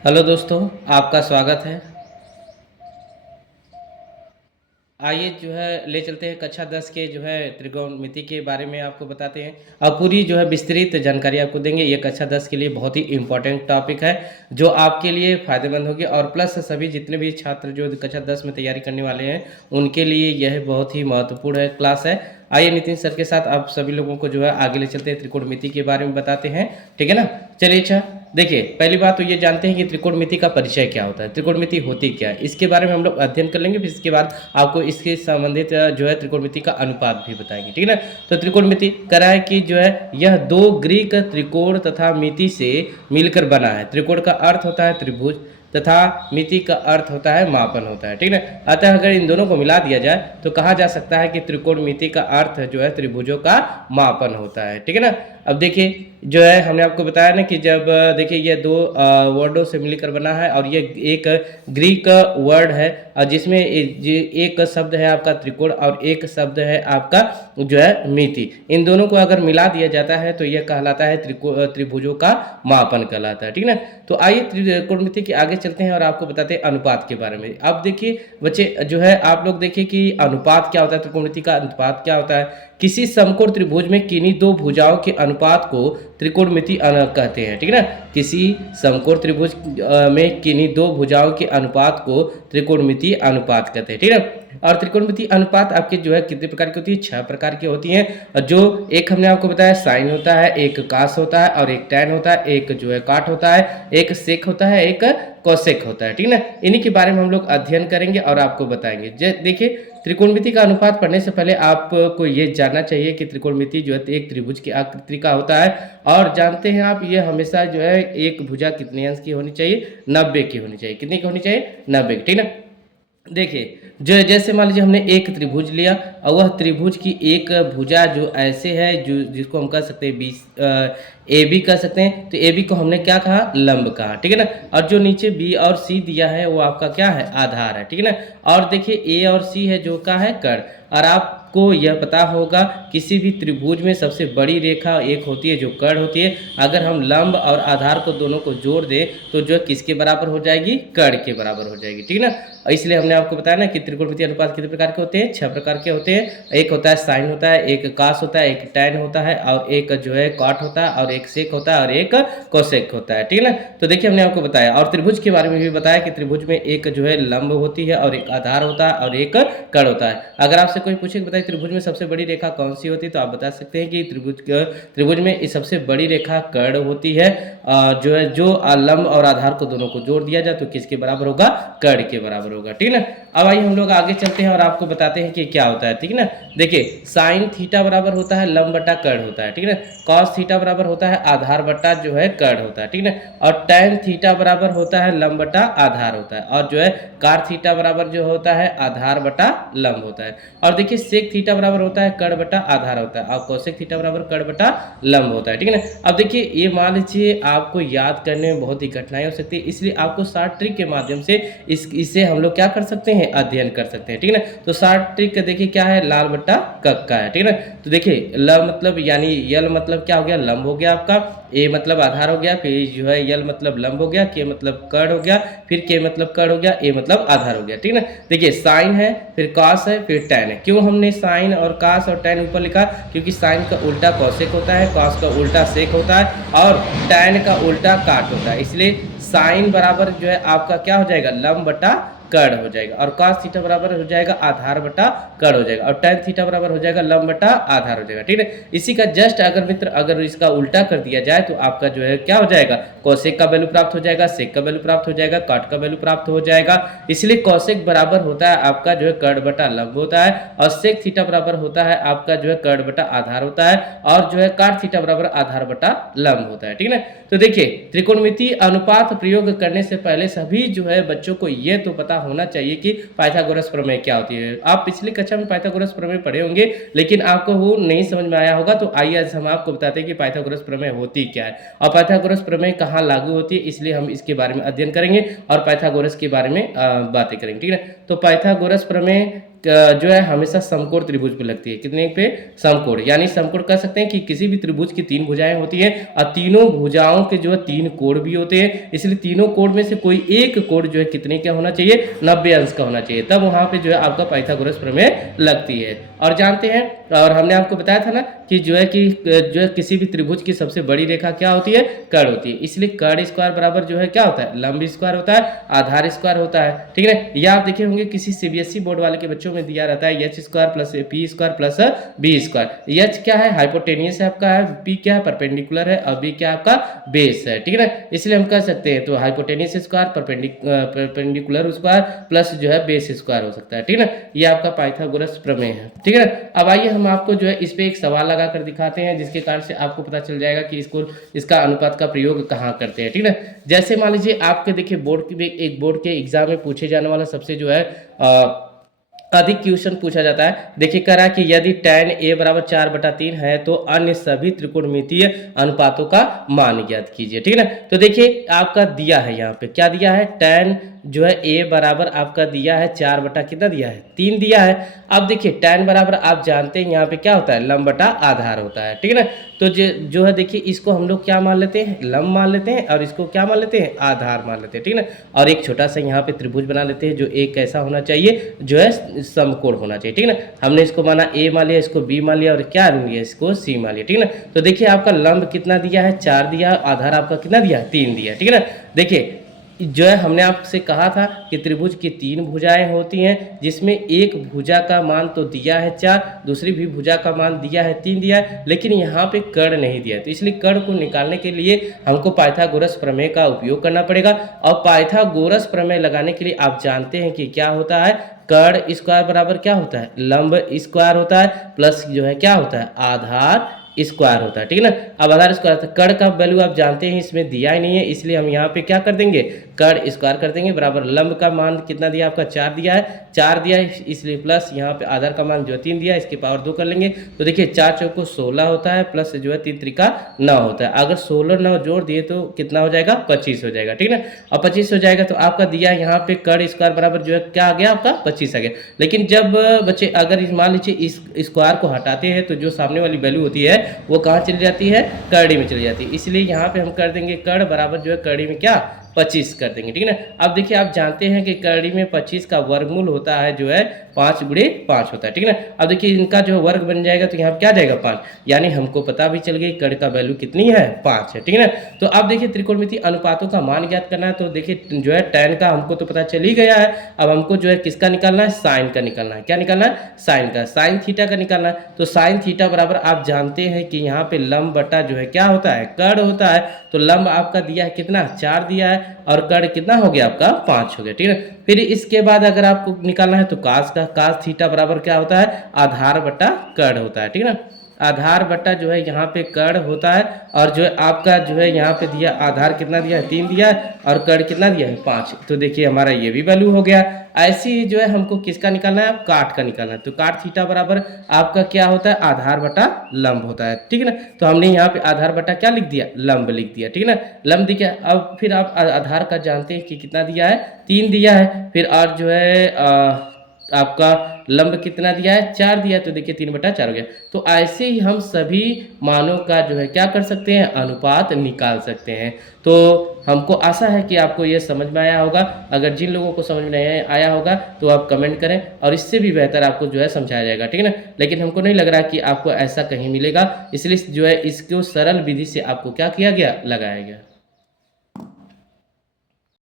Hello दोस्तों, आपका स्वागत है। आइए जो है ले चलते हैं कक्षा 10 के जो है त्रिकोणमिति के बारे में आपको बताते हैं और पूरी जो है विस्तृत जानकारी आपको देंगे। ये कक्षा 10 के लिए बहुत ही इम्पोर्टेंट टॉपिक है जो आपके लिए फ़ायदेमंद होगी और प्लस सभी जितने भी छात्र जो कक्षा 10 में तैयारी करने वाले हैं उनके लिए यह बहुत ही महत्वपूर्ण है क्लास है। आइए नितिन सर के साथ आप सभी लोगों को जो है आगे ले चलते हैं, त्रिकोणमिति के बारे में बताते हैं। ठीक है ना। चलिए अच्छा, देखिए पहली बात तो ये जानते हैं कि त्रिकोणमिति का परिचय क्या होता है, त्रिकोणमिति होती क्या है, इसके बारे में हम लोग अध्ययन कर लेंगे। फिर इसके बाद आपको इसके संबंधित जो है त्रिकोणमिति का अनुपात भी बताएंगे। ठीक है ना। तो त्रिकोणमिति करा है कि जो है यह दो ग्रीक त्रिकोण तथा मिति से मिलकर बना है। त्रिकोण का अर्थ होता है त्रिभुज तथा मिति का अर्थ होता है मापन होता है। ठीक है ना। अतः अगर इन दोनों को मिला दिया जाए तो कहा जा सकता है कि त्रिकोणमिति का अर्थ जो है त्रिभुजों का मापन होता है। ठीक है ना। अब देखिए जो है हमने आपको बताया ना कि जब देखिए ये दो वर्डों से मिलकर बना है और ये एक ग्रीक वर्ड है और जिसमें एक शब्द है आपका त्रिकोण और एक शब्द है आपका जो है मिति। इन दोनों को अगर मिला दिया जाता है तो यह कहलाता है त्रिभुजों का मापन कहलाता है। ठीक है ना। तो आइए त्रिकोणमिति के आगे चलते हैं और आपको बताते हैं अनुपात के बारे में। अब देखिए बच्चे जो है आप लोग देखिए कि अनुपात क्या होता है, त्रिकोणमिति का अनुपात क्या होता है। किसी समकोण त्रिभुज में किन्हीं दो भुजाओं के अनुपात को त्रिकोणमिति कहते हैं। ठीक है ना। किसी समकोण त्रिभुज में किन्हीं दो भुजाओं के अनुपात को त्रिकोणमिति अनुपात कहते हैं। ठीक है ना। और त्रिकोणमिति अनुपात आपके जो है कितने प्रकार की होती है, 6 प्रकार की होती हैं। जो एक हमने आपको बताया साइन होता है, एक कास होता है और एक टैन होता है, एक जो है काट होता है, एक सेक होता है, एक कोसेक होता है। ठीक है ना। इन्हीं के बारे में हम लोग अध्ययन करेंगे और आपको बताएंगे। देखिए त्रिकोणमिति का अनुपात पढ़ने से पहले आपको ये जानना चाहिए कि त्रिकोणमिति जो है एक त्रिभुज की आकृति का होता है और जानते हैं आप ये हमेशा जो है एक भुजा कितने अंश की होनी चाहिए, 90 की होनी चाहिए। कितनी की होनी चाहिए, 90 की। ठीक है ना। देखिए जो जैसे मान लीजिए हमने एक त्रिभुज लिया और वह त्रिभुज की एक भुजा जो ऐसे है जो जिसको हम कह सकते हैं बीस ए बी कह सकते हैं। तो ए बी को हमने क्या कहा, लंब कहा। ठीक है ना। और जो नीचे बी और सी दिया है वो आपका क्या है, आधार है। ठीक है ना। और देखिए ए और सी है जो का है कर्ण। और आपको यह पता होगा किसी भी त्रिभुज में सबसे बड़ी रेखा एक होती है जो कर्ण होती है। अगर हम लंब और आधार को दोनों को जोड़ दें तो जो किसके बराबर हो जाएगी, कर्ण के बराबर हो जाएगी। ठीक है ना। इसलिए हमने आपको बताया ना कि त्रिकोणमिति अनुपात कितने प्रकार के होते हैं, 6 प्रकार के होते हैं। एक होता है साइन होता है, एक कास होता है, एक टैन होता है और एक जो है कॉट होता है और एक सेक होता है और एक कोसेक होता है। ठीक है ना। तो देखिए हमने आपको बताया और त्रिभुज के बारे में भी बताया कि त्रिभुज में एक जो है लंब होती है और एक आधार होता है और एक कर्ण होता है। अगर आपसे कोई पूछे कि बताइए त्रिभुज में सबसे बड़ी रेखा कौन सी होती है तो आप बता सकते हैं कि त्रिभुज में सबसे बड़ी रेखा कर्ण होती है। जो है जो लंब और आधार को दोनों को जोड़ दिया जाए तो किसके बराबर होगा, कर्ण के बराबर होगा। ठीक है ना। अब आइए हम लोग आगे चलते हैं और आपको बताते हैं कि क्या होता है। ठीक है ना। देखिए साइन थीटा बराबर होता है लंब बटा कर्ण होता है। ठीक है ना। कॉस थीटा बराबर होता है आधार बटा जो है कर्ण होता है। ठीक है ना। और टैन थीटा बराबर होता है लंब बटा आधार होता है और जो है कार थीटा बराबर जो होता है आधार बटा लंब होता है। और देखिए सेक थीटा बराबर होता है कर्ण बटा आधार होता है और कोसेक थीटा बराबर कर्ण बटा लंब होता है। ठीक है ना। अब देखिए ये मान लीजिए आपको याद करने में बहुत ही कठिनाई हो सकती है, इसलिए आपको शॉर्ट ट्रिक के माध्यम से इससे हम लोग क्या कर सकते हैं, अध्ययन कर सकते हैं। ठीक है ना। तो शॉर्ट ट्रिक देखिए क्या है, लाल बट्टा कक्का है। ठीक है ना। तो देखिए ल मतलब यानी यल मतलब क्या हो गया, लंब हो गया आपका, ए मतलब आधार हो गया, फिर जो है यल मतलब लंब हो गया, के मतलब कर्ण हो गया, फिर के मतलब कर्ण हो गया, ए मतलब आधार हो गया। ठीक है ना। देखिए साइन है, फिर कॉस है, फिर टैन है। क्यों हमने साइन और कॉस और टैन ऊपर लिखा, क्योंकि साइन का उल्टा कॉसेक होता है, कॉस का उल्टा सेक होता है और टैन का उल्टा काट होता है। इसलिए साइन बराबर जो है आपका क्या हो जाएगा, लंब बटा कर्ण हो जाएगा और cos थीटा बराबर हो जाएगा आधार बटा कर्ण हो जाएगा और tan थीटा बराबर हो जाएगा लंब बटा आधार हो जाएगा। ठीक है। इसी का जस्ट अगर मित्र अगर इसका उल्टा कर दिया जाए तो आपका जो है क्या हो जाएगा, कोसेक का वैल्यू प्राप्त हो जाएगा, सेक का वैल्यू प्राप्त हो जाएगा, काट का वैल्यू प्राप्त हो जाएगा। इसलिए कोसेक बराबर होता है आपका जो है कर्ण बटा लंब होता है और सेक थीटा बराबर होता है आपका जो है कर्ण बटा आधार होता है और जो है काट थीटा बराबर आधार बटा लंब होता है। ठीक है ना। तो देखिए त्रिकोणमिति अनुपात प्रयोग करने से पहले सभी जो है बच्चों को ये तो पता होना चाहिए कि पाइथागोरस प्रमेय क्या होती है। आप पिछली कक्षा में पाइथागोरस प्रमेय पढ़े होंगे लेकिन आपको वो नहीं समझ में आया होगा, तो आइए आज हम आपको बताते हैं कि पाइथागोरस प्रमेय होती क्या है और पाइथागोरस प्रमेय कहाँ लागू होती है, इसलिए हम इसके बारे में अध्ययन करेंगे और पाइथागोरस के बारे में बातें करेंगे। ठीक है। तो पाइथागोरस प्रमेय जो है हमेशा समकोण त्रिभुज पे लगती है। कितने पे? समकोण, यानी समकोण कह सकते हैं कि किसी भी त्रिभुज की 3 भुजाएं होती हैं और तीनों भुजाओं के जो है 3 कोण भी होते हैं, इसलिए तीनों कोण में से कोई एक कोण जो है कितने का होना चाहिए? 90 अंश का होना चाहिए, तब वहां पे जो है आपका पाइथागोरस प्रमेय लगती है। और जानते हैं, और हमने आपको बताया था ना कि जो है किसी भी त्रिभुज की सबसे बड़ी रेखा क्या होती है? कर्ण होती है, इसलिए कर्ण स्क्वायर बराबर जो है क्या होता है? लंब स्क्वायर होता है, आधार स्क्वायर होता है। ठीक है, या आप देखे होंगे किसी सीबीएसई बोर्ड वाले के बच्चों में दिया रहता है H square plus P square plus B square. H क्या है? हाइपोटेनियस है आपका, है पी क्या है? परपेंडिकुलर है, और बी क्या आपका? बेस है। ठीक है ना, इसलिए हम कह सकते हैं तो hypotenuse square, perpendicular square plus जो है बेस स्क्वायर हो सकता है। ठीक है ना, ये आपका पाइथागोरस प्रमेय है। ठीक है ना, अब आइए हम आपको जो है इस पे एक सवाल लगा कर दिखाते हैं, जिसके कारण से आपको पता चल जाएगा कि इसका अनुपात का प्रयोग कहाँ करते हैं। ठीक है ना, जैसे मान लीजिए आपके देखिए बोर्ड के एग्जाम में पूछे जाने वाला सबसे जो है अधिक क्वेश्चन पूछा जाता है। देखिए कह रहा है कि यदि tan a बराबर 4/3 है तो अन्य सभी त्रिकोणमितीय अनुपातों का मान ज्ञात कीजिए। ठीक है ना, तो देखिए आपका दिया है, यहाँ पे क्या दिया है? tan जो है a बराबर आपका दिया है 4 बटा कितना दिया है? 3 दिया है। अब देखिए tan बराबर आप जानते हैं यहाँ पे क्या होता है? लंब बटा आधार होता है। ठीक है ना, तो जो है देखिए इसको हम लोग क्या मान लेते हैं? लंब मान लेते हैं, और इसको क्या मान लेते हैं? आधार मान लेते हैं। ठीक है ना, और एक छोटा सा यहाँ पे त्रिभुज बना लेते हैं जो एक कैसा होना चाहिए? जो है समकोण होना चाहिए। ठीक है ना, हमने इसको माना a मान लिया, इसको b मान लिया, और क्या लिया? इसको c मान लिया। ठीक है ना, तो देखिए आपका लंब कितना दिया है? 4 दिया, आधार आपका कितना दिया? 3 दिया। ठीक है ना, देखिए जो है हमने आपसे कहा था कि त्रिभुज की 3 भुजाएं होती हैं, जिसमें एक भुजा का मान तो दिया है 4, दूसरी भी भुजा का मान दिया है 3 दिया है, लेकिन यहाँ पे कर्ण नहीं दिया है। तो इसलिए कर्ण को निकालने के लिए हमको पाइथागोरस प्रमेय का उपयोग करना पड़ेगा। और पाइथागोरस प्रमेय लगाने के लिए आप जानते हैं कि क्या होता है? कर्ण स्क्वायर बराबर क्या होता है? लंब स्क्वायर होता है, प्लस जो है क्या होता है? आधार स्क्वायर होता है। ठीक है ना, अब आधार स्क्वायर होता है। कर्ण का वैल्यू आप जानते हैं इसमें दिया ही नहीं है, इसलिए हम यहाँ पे क्या कर देंगे? कर्ण स्क्वायर कर देंगे, बराबर लंब का मान कितना दिया आपका? 4 दिया है, 4 दिया है, इसलिए प्लस यहाँ पे आधार का मान जो 3 दिया है, इसकी पावर 2 कर लेंगे। तो देखिए 4 चौको 16 होता है, प्लस जो है 3 त्रिका 9 होता है। अगर 16 9 जोड़ दिए तो कितना हो जाएगा? 25 हो जाएगा। ठीक है ना, और 25 हो जाएगा तो आपका दिया यहाँ पे कर्ण स्क्वायर बराबर जो है क्या आ गया आपका? 25 आ गया। लेकिन जब बच्चे अगर मान लीजिए इस स्क्वायर को हटाते हैं तो जो सामने वाली वैल्यू होती है वो कहाँ चली जाती है? कर्णी में चली जाती है, इसलिए यहाँ पे हम कर देंगे कर्ण बराबर जो है कर्णी में क्या? 25 कर देंगे। ठीक है ना, अब देखिए आप जानते हैं कि कर्णी में 25 का वर्गमूल होता है जो है 5 गुणे 5 होता है। ठीक है ना, अब देखिए इनका जो वर्ग बन जाएगा तो यहाँ क्या जाएगा? 5, यानी हमको पता भी चल गई कर्ण का वैल्यू कितनी है? 5 है। ठीक है ना, तो अब देखिए त्रिकोणमितीय अनुपातों का मान ज्ञात करना है, तो देखिए जो है tan का हमको तो पता चल ही गया है। अब हमको जो है किसका निकालना है? साइन का निकालना है। क्या निकालना है? साइन का, साइन थीटा का निकालना है। तो साइन थीटा बराबर आप जानते हैं कि यहाँ पे लंब बटा जो है क्या होता है? कर्ण होता है। तो लंब आपका दिया है कितना? 4 दिया है, और कर्ण कितना हो गया आपका? 5 हो गया। ठीक है, फिर इसके बाद अगर आपको निकालना है तो कास का, कास थीटा बराबर क्या होता है? आधार बटा कर्ण होता है। ठीक है ना, आधार बटा जो है यहाँ पे कर्ण होता है, और जो है आपका जो है यहाँ पे दिया आधार कितना दिया है? 3 दिया है, और कर्ण कितना दिया है? 5। तो देखिए हमारा ये भी वैल्यू हो गया। ऐसे ही जो है हमको किसका निकालना है? काट का निकालना है। तो काट थीटा बराबर आपका क्या होता है? आधार बटा लंब होता है। ठीक है ना, तो हमने यहाँ पे आधार बटा क्या लिख दिया? लंब लिख दिया। ठीक है ना, लंब दिया। अब फिर आप आधार का जानते हैं कि कितना दिया है? 3 दिया है, फिर और जो है आपका लंब कितना दिया है? 4 दिया है, तो देखिए 3/4 हो गया। तो ऐसे ही हम सभी मानों का जो है क्या कर सकते हैं? अनुपात निकाल सकते हैं। तो हमको आशा है कि आपको ये समझ में आया होगा। अगर जिन लोगों को समझ में नहीं आया होगा तो आप कमेंट करें, और इससे भी बेहतर आपको जो है समझाया जाएगा। ठीक है ना, लेकिन हमको नहीं लग रहा कि आपको ऐसा कहीं मिलेगा, इसलिए जो है इसको सरल विधि से आपको क्या किया गया? लगाया गया।